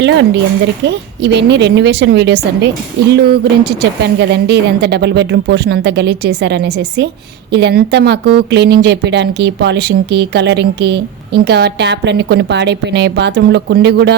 Hello అండి అందరికీ. ఇవన్నీ రెన్యువేషన్ వీడియోస్ అండి. ఇల్లు గురించి చెప్పాను కదండి, ఇదంతా డబుల్ బెడ్రూమ్ పోర్షన్ అంతా గలీజ్ చేశారనేసి. ఇదంతా మాకు క్లీనింగ్ చేయించడానికి, పాలిషింగ్కి, కలరింగ్కి, ఇంకా ట్యాప్లన్నీ కొన్ని పాడైపోయినాయి. బాత్రూంలో కుండి కూడా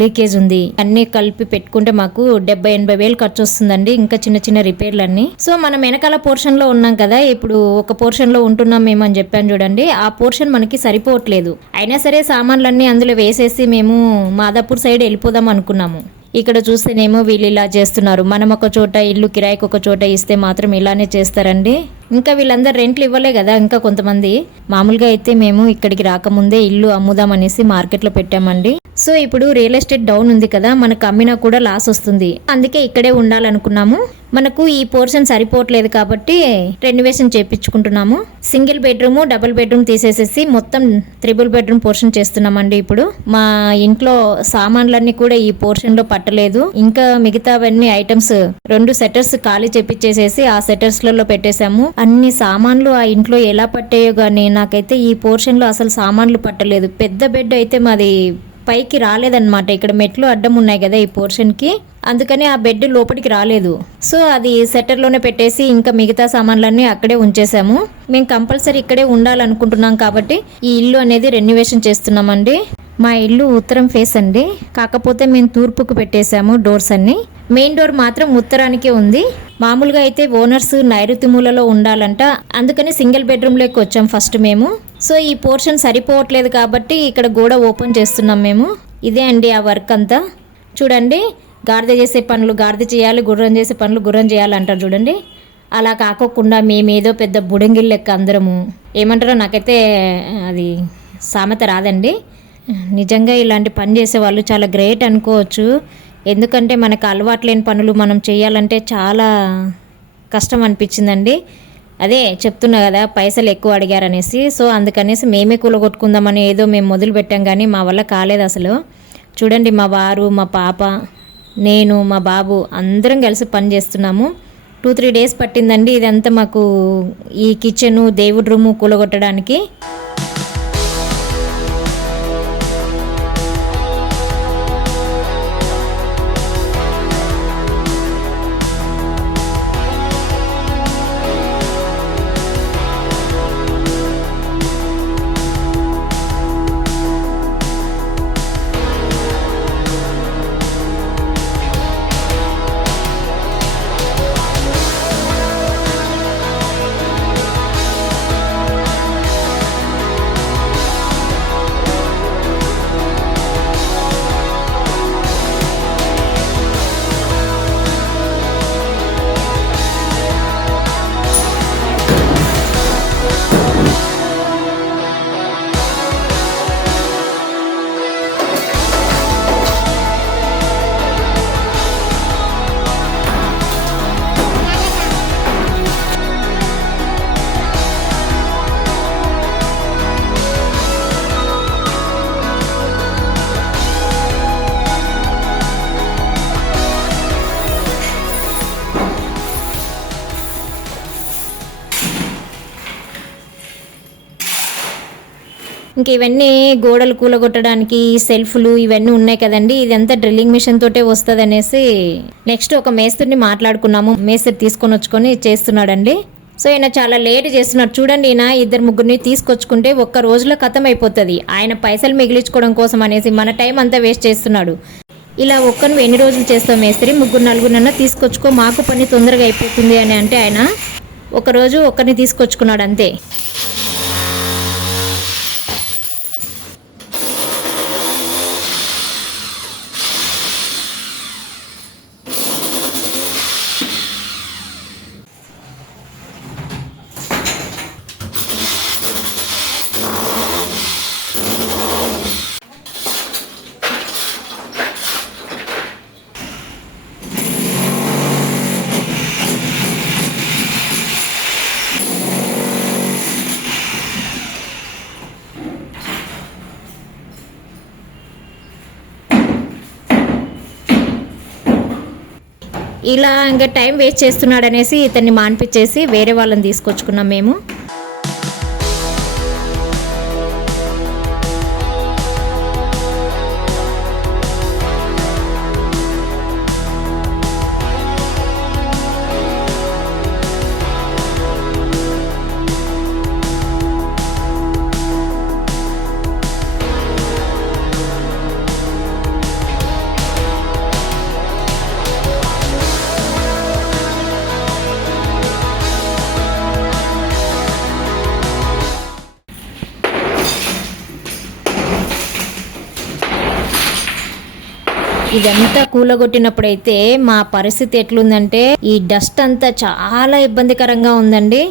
లీకేజ్ ఉంది. అన్నీ కలిపి పెట్టుకుంటే మాకు 70-80 వేలు ఖర్చు వస్తుందండి. ఇంకా చిన్న చిన్న రిపేర్లన్నీ. సో మనం వెనకాల పోర్షన్ లో ఉన్నాం కదా, ఇప్పుడు ఒక పోర్షన్ లో ఉంటున్నాం మేము అని చెప్పాను చూడండి. ఆ పోర్షన్ మనకి సరిపోవట్లేదు. అయినా సరే సామాన్లన్నీ అందులో వేసేసి మేము మాదాపూర్ సైడ్ వెళ్ళిపోదాం అనుకున్నాము. ఇక్కడ చూస్తేనేమో వీళ్ళు ఇలా చేస్తున్నారు. మనం ఒక చోట ఇల్లు కిరాయికి ఒక చోట ఇస్తే మాత్రం ఇలానే చేస్తారండి. ఇంకా వీళ్ళందరూ రెంట్లు ఇవ్వలే కదా ఇంకా కొంతమంది. మామూలుగా అయితే మేము ఇక్కడికి రాకముందే ఇల్లు అమ్ముదామనేసి మార్కెట్లో పెట్టామండి. సో ఇప్పుడు రియల్ ఎస్టేట్ డౌన్ ఉంది కదా, మనకు అమ్మినా కూడా లాస్ వస్తుంది. అందుకే ఇక్కడే ఉండాలనుకున్నాము. మనకు ఈ పోర్షన్ సరిపోవట్లేదు కాబట్టి రెన్యువేషన్ చేయించుకుంటున్నాము. సింగిల్ బెడ్రూమ్, డబుల్ బెడ్రూమ్ తీసేసేసి మొత్తం 3 బెడ్రూమ్ పోర్షన్ చేస్తున్నామండి. ఇప్పుడు మా ఇంట్లో సామాన్లన్నీ కూడా ఈ పోర్షన్ లో పట్టలేదు. ఇంకా మిగతావన్నీ ఐటమ్స్ 2 సెటర్స్ ఖాళీ చేపించేసేసి ఆ సెటర్స్ లలో పెట్టేశాము. అన్ని సామాన్లు ఆ ఇంట్లో ఎలా పట్టాయో గానీ నాకైతే ఈ పోర్షన్ లో అసలు సామాన్లు పట్టలేదు. పెద్ద బెడ్ అయితే మాది పైకి రాలేదన్నమాట. ఇక్కడ మెట్లు అడ్డం ఉన్నాయి కదా ఈ పోర్షన్ కి, అందుకని ఆ బెడ్ లోపలికి రాలేదు. సో అది సెటర్లోనే పెట్టేసి ఇంకా మిగతా సామాన్లన్నీ అక్కడే ఉంచేసాము. మేము కంపల్సరీ ఇక్కడే ఉండాలనుకుంటున్నాం కాబట్టి ఈ ఇల్లు అనేది రెన్యువేషన్ చేస్తున్నామండి. మా ఇల్లు ఉత్తరం ఫేస్ అండి, కాకపోతే మేము తూర్పుకు పెట్టేశాము డోర్స్ అన్ని. మెయిన్ డోర్ మాత్రం ఉత్తరానికే ఉంది. మామూలుగా అయితే ఓనర్స్ నైరుతి మూలలో ఉండాలంట, అందుకని సింగిల్ బెడ్రూమ్ లోకి వచ్చాం ఫస్ట్ మేము. సో ఈ పోర్షన్ సరిపోవట్లేదు కాబట్టి ఇక్కడ గోడ ఓపెన్ చేస్తున్నాం మేము. ఇదే అండి ఆ వర్క్ అంతా. చూడండి, గాడిద చేసే పనులు గాడిద చేయాలి, గుర్రం చేసే పనులు గుర్రం చేయాలి అంటారు చూడండి. అలా కాకోకుండా మేమేదో పెద్ద బుడంగిల్ లెక్క అందరము. ఏమంటారో నాకైతే అది సామెత రాదండి. నిజంగా ఇలాంటి పని చేసే వాళ్ళు చాలా గ్రేట్ అనుకోవచ్చు. ఎందుకంటే మనకు అలవాట్లేని పనులు మనం చేయాలంటే చాలా కష్టం అనిపించిందండి. అదే చెప్తున్నా కదా, పైసలు ఎక్కువ అడిగారనేసి. సో అందుకనేసి మేమే కూలగొట్టుకుందామని ఏదో మేము మొదలు పెట్టాం, కానీ మా వల్ల కాలేదు అసలు. చూడండి, మా వారు, మా పాప, నేను, మా బాబు అందరం కలిసి పని చేస్తున్నాము. 2-3 డేస్ పట్టిందండి ఇదంతా మాకు, ఈ కిచెను, దేవుడి రూము కూలగొట్టడానికి. ఇంక ఇవన్నీ గోడలు కూలగొట్టడానికి సెల్ఫ్లు ఇవన్నీ ఉన్నాయి కదండి, ఇదంతా డ్రిల్లింగ్ మిషన్ తోటే వస్తుంది అనేసి నెక్స్ట్ ఒక మేస్త్రిని మాట్లాడుకున్నాము. మేస్త్రి తీసుకొని వచ్చుకొని చేస్తున్నాడండి. సో ఈయన చాలా లేట్ చేస్తున్నాడు. చూడండి, ఈయన 2-3 తీసుకొచ్చుకుంటే ఒక్క రోజులో ఖతం అయిపోతుంది. ఆయన పైసలు మిగిలించుకోవడం కోసం అనేసి మన టైం అంతా వేస్ట్ చేస్తున్నాడు. ఇలా ఒక్కను ఎన్ని రోజులు చేస్తాం మేస్త్రి, 3-4 తీసుకొచ్చుకో, మాకు పని తొందరగా అయిపోతుంది అని అంటే ఆయన ఒకరోజు ఒక్కరిని తీసుకొచ్చుకున్నాడు అంతే. ఇలా ఇంకా టైం వేస్ట్ చేస్తున్నాడు అనేసి ఇతన్ని మాన్పించేసి వేరే వాళ్ళని తీసుకొచ్చుకున్నాం మేము. ఇదంతా కూలగొట్టినప్పుడైతే మా పరిస్థితి ఎట్లుందంటే ఈ డస్ట్ అంతా చాలా ఇబ్బందికరంగా ఉందండి.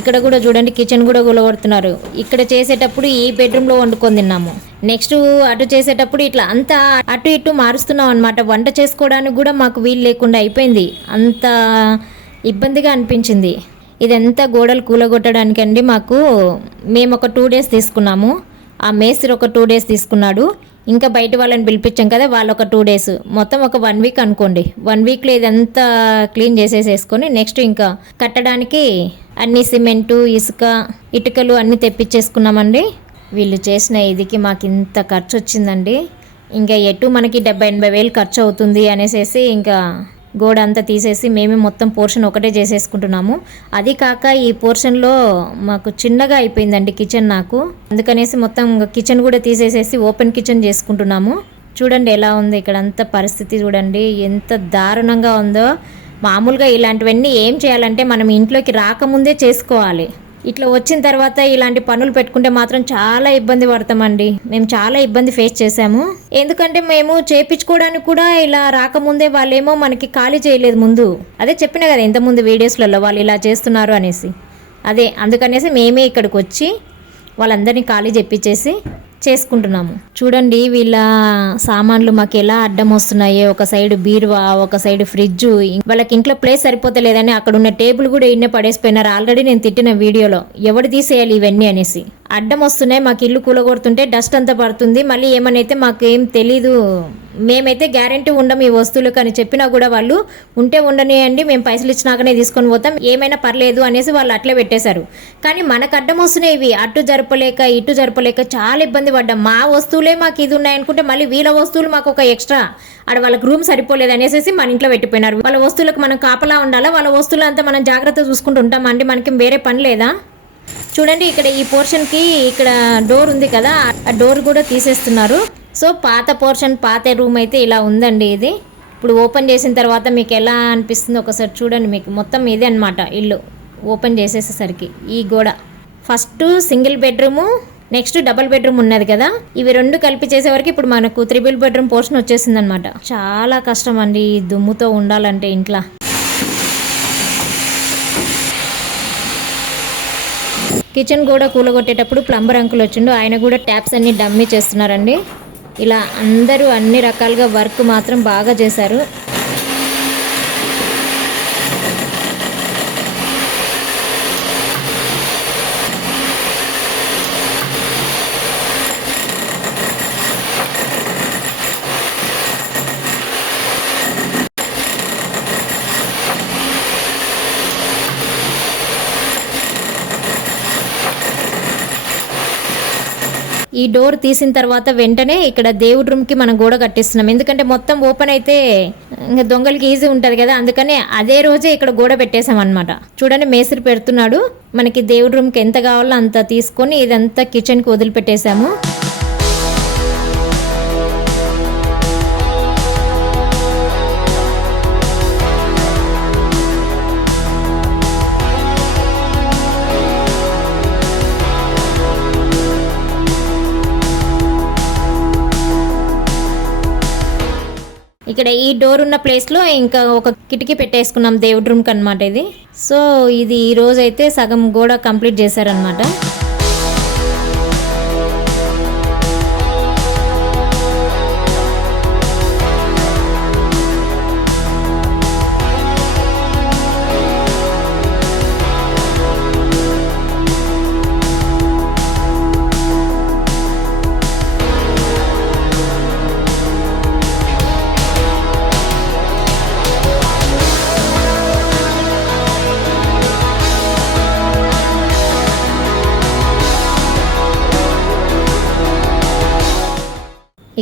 ఇక్కడ కూడా చూడండి, కిచెన్ కూడా కూలగొడుతున్నారు. ఇక్కడ చేసేటప్పుడు ఈ బెడ్రూమ్లో వండుకొని తిన్నాము. నెక్స్ట్ అటు చేసేటప్పుడు ఇట్లా అంతా అటు ఇటు మారుస్తున్నాం అనమాట. వంట చేసుకోవడానికి కూడా మాకు వీలు లేకుండా అయిపోయింది. అంత ఇబ్బందిగా అనిపించింది. ఇదంతా గోడలు కూలగొట్టడానికి అండి. మేము ఒక 2 days తీసుకున్నాము. ఆ మేస్త్రి ఒక 2 days తీసుకున్నాడు. ఇంకా బయట వాళ్ళని పిలిపించాం కదా, వాళ్ళు ఒక 2 days, మొత్తం ఒక 1 week అనుకోండి. 1 weekలో ఇదంతా క్లీన్ చేసేసుకొని నెక్స్ట్ ఇంకా కట్టడానికి అన్ని సిమెంటు, ఇసుక, ఇటుకలు అన్నీ తెప్పించేసుకున్నామండి. వీళ్ళు చేసిన ఇదికి మాకు ఇంత ఖర్చు వచ్చిందండి. ఇంకా ఎటు మనకి 70-80 వేలు ఖర్చు అవుతుంది అనేసి ఇంకా గోడ అంతా తీసేసి మేమే మొత్తం పోర్షన్ ఒకటే చేసేసుకుంటున్నాము. అది కాక ఈ పోర్షన్లో మాకు చిన్నగా అయిపోయిందండి కిచెన్ నాకు. అందుకనేసి మొత్తం కిచెన్ కూడా తీసేసేసి ఓపెన్ కిచెన్ చేసుకుంటున్నాము. చూడండి ఎలా ఉంది ఇక్కడ అంత పరిస్థితి, చూడండి ఎంత దారుణంగా ఉందో. మామూలుగా ఇలాంటివన్నీ ఏం చేయాలంటే మనం ఇంట్లోకి రాకముందే చేసుకోవాలి. ఇట్లా వచ్చిన తర్వాత ఇలాంటి పనులు పెట్టుకుంటే మాత్రం చాలా ఇబ్బంది పడతామండి. మేము చాలా ఇబ్బంది ఫేస్ చేసాము. ఎందుకంటే మేము చేపించుకోవడానికి కూడా ఇలా రాకముందే వాళ్ళేమో మనకి ఖాళీ చేయలేదు ముందు. అదే చెప్పినా కదా ఇంతకుముందు వీడియోస్లలో వాళ్ళు ఇలా చేస్తున్నారు అనేసి. అందుకనేసి మేమే ఇక్కడికి వచ్చి వాళ్ళందరినీ ఖాళీ చెప్పించేసి చేసుకుంటున్నాము. చూడండి వీళ్ళ సామాన్లు మాకు ఎలా అడ్డం వస్తున్నాయో. ఒక సైడ్ బీరువా, ఒక సైడ్ ఫ్రిడ్జ్. వాళ్ళకి ఇంట్లో ప్లేస్ సరిపోతలేదని అక్కడ ఉన్న టేబుల్ కూడా ఇన్నే పడేసిపోయినారు. ఆల్రెడీ నేను తిట్టిన వీడియోలో ఎవడు తీసేయాలి ఇవన్నీ అనేసి. అడ్డం వస్తున్నాయి, మాకు ఇల్లు కూలగొడుతుంటే డస్ట్ అంతా పడుతుంది. మళ్ళీ ఏమనైతే మాకేం తెలీదు. మేమైతే గ్యారెంటీ ఉండం ఈ వస్తువులకు అని చెప్పినా కూడా వాళ్ళు ఉంటే ఉండనియండి, మేము పైసలు ఇచ్చినాకనే తీసుకొని పోతాం, ఏమైనా పర్లేదు అనేసి వాళ్ళు అట్లే పెట్టేశారు. కానీ మనకు అడ్డం వస్తున్నాయి ఇవి. అటు జరపలేక ఇటు జరపలేక చాలా ఇబ్బంది పడ్డాం. మా వస్తువులే మాకు ఇది ఉన్నాయనుకుంటే మళ్ళీ వీళ్ళ వస్తువులు మాకు ఒక ఎక్స్ట్రా ఆడ వాళ్ళకి రూమ్ సరిపోలేదు అనేసి మన ఇంట్లో పెట్టిపోయినారు. వాళ్ళ వస్తువులకు మనం కాపలా ఉండాలా, వాళ్ళ వస్తువులు అంతా మనం జాగ్రత్త చూసుకుంటూ ఉంటామండి. మనకి వేరే పని లేదా? చూడండి ఇక్కడ ఈ పోర్షన్కి ఇక్కడ డోర్ ఉంది కదా, ఆ డోర్ కూడా తీసేస్తున్నారు. సో పాత పోర్షన్, పాత రూమ్ అయితే ఇలా ఉందండి. ఇది ఇప్పుడు ఓపెన్ చేసిన తర్వాత మీకు ఎలా అనిపిస్తుందో ఒకసారి చూడండి. మీకు మొత్తం ఇదే అనమాట ఇల్లు ఓపెన్ చేసేసేసరికి. ఈ గోడ first single bedroom, next double bedroom ఉన్నది కదా, ఇవి 2 కలిపి చేసేవరకు ఇప్పుడు మనకు 3 బెడ్రూమ్ పోర్షన్ వచ్చేసింది అనమాట. చాలా కష్టం అండి ఈ దుమ్ముతో ఉండాలంటే ఇంట్లో. కిచెన్ కూడా కూలగొట్టేటప్పుడు ప్లంబర్ అంకుల్ వచ్చిండు. ఆయన కూడా ట్యాప్స్ అన్ని డమ్మీ చేస్తున్నారండి. ఇలా అందరూ అన్ని రకాలుగా వర్క్ మాత్రం బాగా చేశారు. ఈ డోర్ తీసిన తర్వాత వెంటనే ఇక్కడ దేవుడి రూమ్కి మనం గోడ కట్టిస్తున్నాం. ఎందుకంటే మొత్తం ఓపెన్ అయితే ఇంకా దొంగలకి ఈజీ ఉంటుంది కదా, అందుకని అదే రోజే ఇక్కడ గోడ పెట్టేసాం అనమాట. చూడండి మేస్త్రి పెడుతున్నాడు. మనకి దేవుడి రూమ్కి ఎంత కావాలో అంత తీసుకొని ఇదంతా కిచెన్కి వదిలిపెట్టేసాము. ఇక్కడ ఈ డోర్ ఉన్న ప్లేస్లో ఇంకా ఒక కిటికీ పెట్టేసుకున్నాం దేవుడి రూమ్కి అనమాట ఇది. సో ఇది ఈ రోజు అయితే సగం గోడ కంప్లీట్ చేశారనమాట.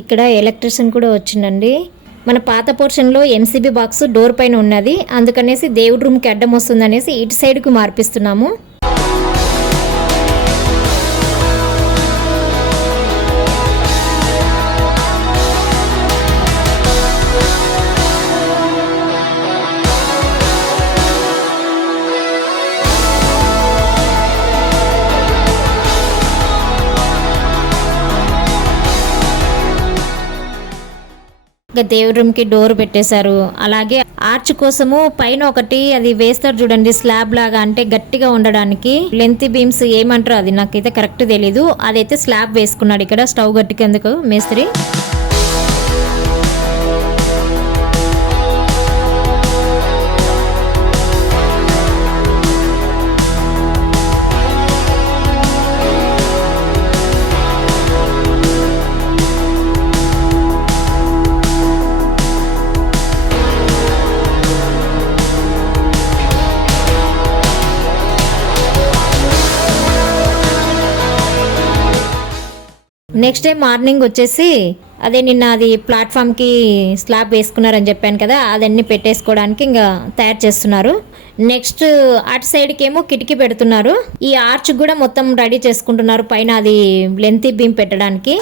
ఇక్కడ ఎలక్ట్రీషియన్ కూడా వచ్చిందండి. మన పాత పోర్షన్లో ఎంసీబీ బాక్స్ డోర్ పైన ఉన్నది, అందుకనేసి దేవుడి రూమ్కి అడ్డం వస్తుందనేసి ఇటు సైడ్కు మార్పిస్తున్నాము. ఇంకా దేవుడి రూమ్కి డోర్ పెట్టేశారు. అలాగే ఆర్చ్ కోసము పైన ఒకటి అది వేస్తారు చూడండి, స్లాబ్ లాగా, అంటే గట్టిగా ఉండడానికి. లెంత్ బీమ్స్ ఏమంటారు అది నాకైతే కరెక్ట్ తెలీదు. అదైతే స్లాబ్ వేసుకున్నాడు ఇక్కడ స్టవ్ గట్టికెందుకు మేస్త్రి. నెక్స్ట్ డే మార్నింగ్ వచ్చేసి అదే నిన్న అది ప్లాట్ఫామ్కి స్లాబ్ వేసుకున్నారని చెప్పాను కదా, అదన్నీ పెట్టేసుకోవడానికి ఇంకా తయారు చేస్తున్నారు. నెక్స్ట్ అటు సైడ్కి ఏమో కిటికీ పెడుతున్నారు. ఈ ఆర్చ్ కూడా మొత్తం రెడీ చేసుకుంటున్నారు పైన అది లెంత్ బీమ్ పెట్టడానికి.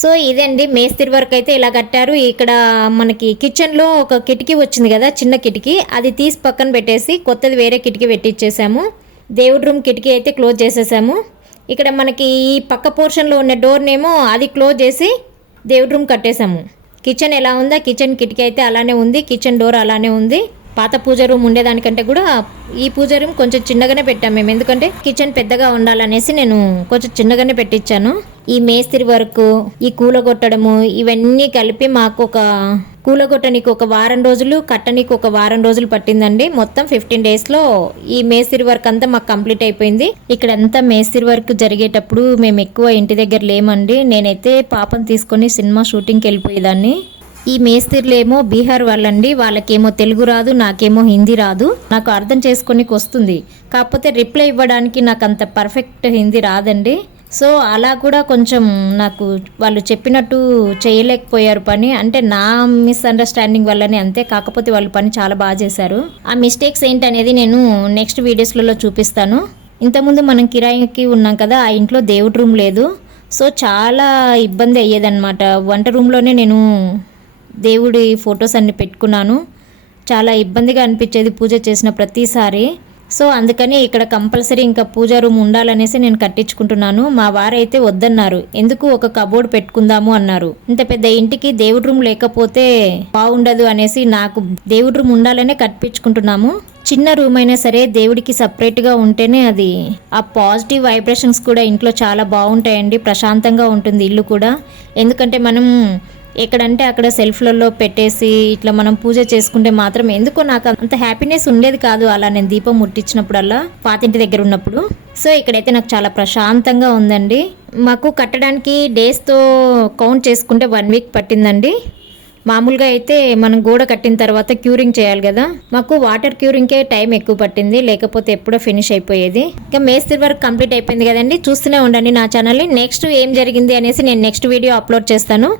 సో ఇదండి మేస్త్రి వర్క్ అయితే ఇలా కట్టారు. ఇక్కడ మనకి కిచెన్లో ఒక కిటికీ వచ్చింది కదా, చిన్న కిటికీ, అది తీసి పక్కన పెట్టేసి కొత్తది వేరే కిటికీ పెట్టించేసాము. దేవుడి రూమ్ కిటికీ అయితే క్లోజ్ చేసేసాము. ఇక్కడ మనకి ఈ పక్క పోర్షన్లో ఉన్న డోర్నేమో అది క్లోజ్ చేసి దేవుడి రూమ్ కట్టేసాము. కిచెన్ ఎలా ఉందా, కిచెన్ కిటికీ అయితే అలానే ఉంది, కిచెన్ డోర్ అలానే ఉంది. పాత పూజ రూమ్ ఉండేదానికంటే కూడా ఈ పూజ రూమ్ కొంచెం చిన్నగానే పెట్టాము మేము, ఎందుకంటే కిచెన్ పెద్దగా ఉండాలనేసి నేను కొంచెం చిన్నగానే పెట్టించాను. ఈ మేస్త్రి వర్క్, ఈ కూలగొట్టడము, ఇవన్నీ కలిపి మాకు ఒక కూలగొట్టనికి ఒక వారం రోజులు, కట్టనికి ఒక వారం రోజులు పట్టిందండి. మొత్తం 15 daysలో ఈ మేస్త్రి వర్క్ అంతా మాకు కంప్లీట్ అయిపోయింది. ఇక్కడంతా మేస్త్రి వర్క్ జరిగేటప్పుడు మేము ఎక్కువ ఇంటి దగ్గర లేమండి. నేనైతే పాపను తీసుకొని సినిమా షూటింగ్కి వెళ్ళిపోయేదాన్ని. ఈ మేస్త్రీలేమో బీహార్ వాళ్ళండి, వాళ్ళకేమో తెలుగు రాదు, నాకేమో హిందీ రాదు. నాకు అర్థం చేసుకొనికి వస్తుంది, కాకపోతే రిప్లై ఇవ్వడానికి నాకు అంత పర్ఫెక్ట్ హిందీ రాదండి. సో అలా కూడా కొంచెం నాకు వాళ్ళు చెప్పినట్టు చేయలేకపోయారు పని, అంటే నా మిస్అండర్స్టాండింగ్ వల్లనే అంతే. కాకపోతే వాళ్ళు పని చాలా బాగా చేశారు. ఆ మిస్టేక్స్ ఏంటనేది నేను నెక్స్ట్ వీడియోస్లలో చూపిస్తాను. ఇంతకుముందు మనం కిరాయికి ఉన్నాం కదా, ఆ ఇంట్లో దేవుడి రూమ్ లేదు. సో చాలా ఇబ్బంది అయ్యేదన్నమాట. వంట రూమ్లోనే నేను దేవుడి ఫొటోస్ అన్ని పెట్టుకున్నాను. చాలా ఇబ్బందిగా అనిపించేది పూజ చేసిన ప్రతిసారి. సో అందుకని ఇక్కడ కంపల్సరీ ఇంకా పూజా రూమ్ ఉండాలనేసి నేను కట్టించుకుంటున్నాను. మా వారైతే వద్దన్నారు, ఎందుకు ఒక కబోర్డ్ పెట్టుకుందాము అన్నారు. ఇంత పెద్ద ఇంటికి దేవుడి రూమ్ లేకపోతే బాగుండదు అనేసి నాకు దేవుడి రూమ్ ఉండాలనే కట్టించుకుంటున్నాము. చిన్న రూమ్ అయినా సరే దేవుడికి సపరేట్గా ఉంటేనే అది ఆ పాజిటివ్ వైబ్రేషన్స్ కూడా ఇంట్లో చాలా బాగుంటాయండి. ప్రశాంతంగా ఉంటుంది ఇల్లు కూడా. ఎందుకంటే మనం ఎక్కడంటే అక్కడ సెల్ఫ్లలో పెట్టేసి ఇట్లా మనం పూజ చేసుకుంటే మాత్రం ఎందుకో నాకు అంత హ్యాపీనెస్ ఉండేది కాదు అలా నేను దీపం ముట్టించినప్పుడల్లా పాతింటి దగ్గర ఉన్నప్పుడు. సో ఇక్కడైతే నాకు చాలా ప్రశాంతంగా ఉందండి. మాకు కట్టడానికి డేస్తో కౌంట్ చేసుకుంటే 1 week పట్టిందండి. మామూలుగా అయితే మనం గోడ కట్టిన తర్వాత క్యూరింగ్ చేయాలి కదా, మాకు వాటర్ క్యూరింగ్కే టైం ఎక్కువ పట్టింది, లేకపోతే ఎప్పుడో ఫినిష్ అయిపోయేది. ఇంకా మేస్త్రి వర్క్ కంప్లీట్ అయిపోయింది కదండి. చూస్తూనే ఉండండి నా ఛానల్ని. నెక్స్ట్ ఏం జరిగింది అనేసి నేను నెక్స్ట్ వీడియో అప్లోడ్ చేస్తాను.